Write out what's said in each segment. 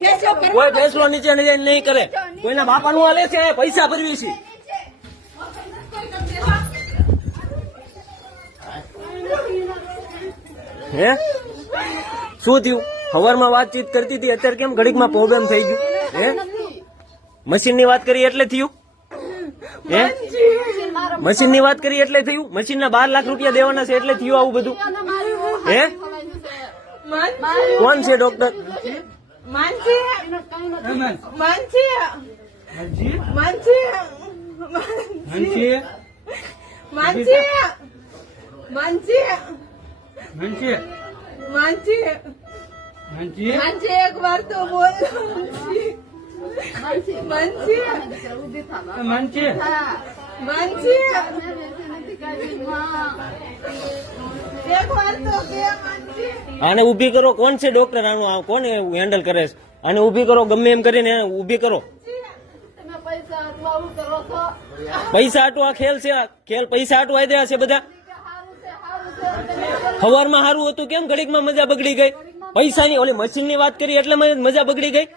કોઈ ફેસલો નીચે નહીં કરે, કોઈના બાપાનું હાલે છે, પૈસા ભરવી છે. હે શું થયું? સવારમાં વાતચીત કરતી હતી, અત્યારે કેમ ઘડીકમાં પ્રોબ્લેમ થઈ ગયું? હે મશીન ની વાત કરી એટલે થયું? હે મશીન ની વાત કરી એટલે થયું? મશીન ના 12 લાખ રૂપિયા દેવાના છે એટલે થયું આવું બધું? હે કોણ છે ડોક્ટર? એક વાર તો બોલ. આને ઉભી કરો. કોણ છે ડોક્ટર? આનું કોણ હેન્ડલ કરે છે? આને ઉભી કરો, ગમે એમ કરીને ઉભી કરો. પૈસા આટું આ ખેલ છે? આ ખેલ પૈસા આટું આઈ છે બધા? સવારમાં સારું હતું, કેમ ઘડીકમાં મજા બગડી ગઈ? પૈસાની ઓલી મશીન ની વાત કરી એટલે મજા બગડી ગઈ.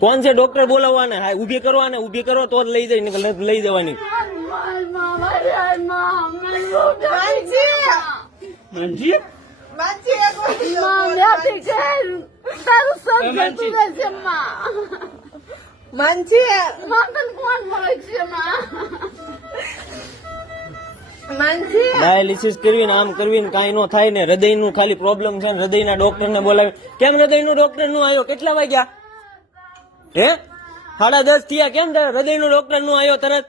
કોણ છે ડોક્ટર? બોલાવવાને. હા ઉભી કરો, આને ઉભી કરો તો જ લઈ જાય, લઈ જવાની. ડાયાલિસિસ કરવી ને આમ કરવી ને કઈ નો થાય ને, હૃદય નું ખાલી પ્રોબ્લેમ છે ને હૃદયના ડોક્ટર ને બોલાવી. કેમ હૃદય નું ડોક્ટર નું આવ્યો? કેટલા વાગ્યા? હે 10:30 થયા, કેમ હૃદય નું ડોક્ટર નું આવ્યો તરત?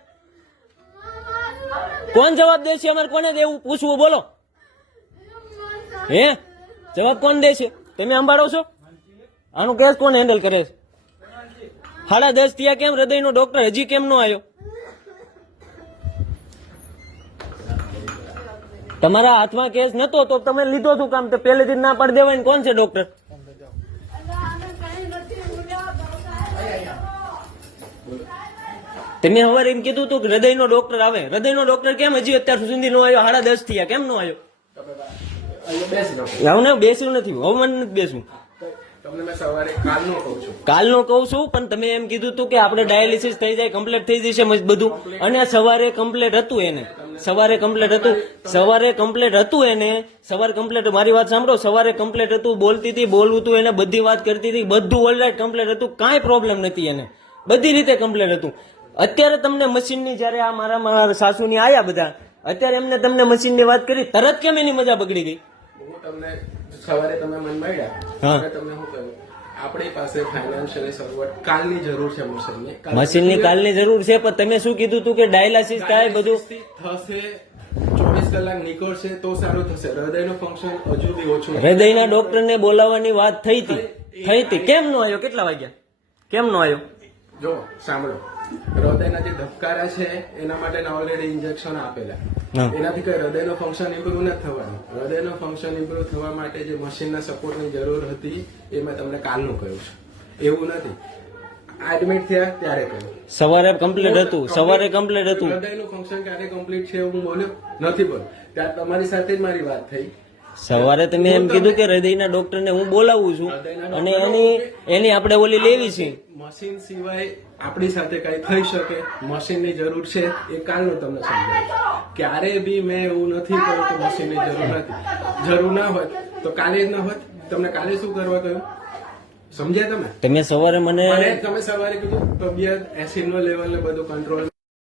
કોણ જવાબ દેશે? અમારે કોને દેવું પૂછવું? બોલો. હે જવાબ કોણ દેશે? તમે અંબાડો છો? આનું કેસ કોણ હેન્ડલ કરે છે? 10:30 થયા, કેમ હૃદય નો ડોક્ટર હજી કેમ નો આવ્યો? તમારા હાથમાં કેસ નતો તો તમે લીધો શું કામ? તો પહેલેથી ના પાડી દેવાય. કોણ છે ડોક્ટર? તમે સવારે એમ કીધું હતું કે હૃદય નો ડોક્ટર આવે. હૃદય નો ડોક્ટર કેમ હજી અત્યાર સુધી નો આવ્યો? 10:30 થયા, કેમ નો આવ્યો? ને બેસ્યું નથી, હવામાન નથી બેસવું. કાલનો કહું છું, પણ તમે એમ કીધું હતું કે આપણે ડાયાલિસિસ થઈ જાય, કમ્પ્લીટ થઈ જશે બધું. અને સવારે કમ્પ્લીટ હતું એને, સવારે કમ્પ્લીટ હતું એને, સવારે કમ્પ્લીટ. મારી વાત સાંભળો, સવારે કમ્પ્લીટ હતું, બોલતી હતી, બોલવું હતું એને, બધી વાત કરતી હતી, બધું ઓલરાઈટ કમ્પ્લીટ હતું, કાંઈ પ્રોબ્લેમ નથી એને, બધી રીતે કમ્પ્લીટ હતું. અત્યારે તમને મશીનની જયારે આ મારા સાસુની આયા બધા, અત્યારે એમને તમને મશીનની વાત કરી, તરત કેમ એની મજા બગડી ગઈ? સવારે તમે મન મળ્યા, તમને શું કહ્યું? આપણી પાસે ફાઇનાન્શિયલી સપોર્ટ કાલની જરૂર છે. મશીનની કાલની જરૂર છે, પણ તમે શું કીધું હતું કે ડાયાલિસિસ થાય બધું થશે, 24 કલાક નીકળશે તો સારું થશે. હૃદયનું ફંક્શન હજુ બી ઓછું. હૃદયના ડોક્ટરને બોલાવવાની વાત થઈ હતી, કેમ નો આવ્યો? કેટલા વાગ્યા? કેમ નો આવ્યો? જો સાંભળો, હૃદયના જે ધબકારા છે એના માટે ઓલરેડી ઇન્જેક્શન આપેલા, એનાથી કઈ હૃદયનું ફંક્શન ઇમ્પ્રુવ નથી થવાનું. હૃદયનું ફંક્શન ઇમ્પ્રુવ થવા માટે જે મશીનના સપોર્ટની જરૂર હતી એ મેં તમને કાલનું કહ્યું છે, એવું નથી. એડમિટ થયા ત્યારે કહ્યું. સવારે કમ્પ્લીટ હતું, સવારે કમ્પ્લીટ હતું. હૃદયનું ફંક્શન ક્યારે કમ્પ્લીટ છે એવું બોલ્યો નથી, બોલ ત્યારે તમારી સાથે જ મારી વાત થઈ. સવારે તમે એમ કીધું કે હૃદયના ડોક્ટરને હું બોલાવું છું અને એની આપણે ઓલી લેવી છે. મશીન સિવાય આપણી સાથે કઈ થઈ શકે, મશીનની જરૂર છે એ કાલનું તમને સમજાયું. ક્યારે બી મેં એવું નથી કહ્યું કે મશીનની જરૂર નથી. જરૂર ના હોત તો કાલે જ ના હોત. તમને કાલે શું કરવા કહ્યું? સમજ્યા તમે? તમે સવારે મને તમે સવારે કીધું તબિયત એસિડ નો લેવલ ને બધું કંટ્રોલ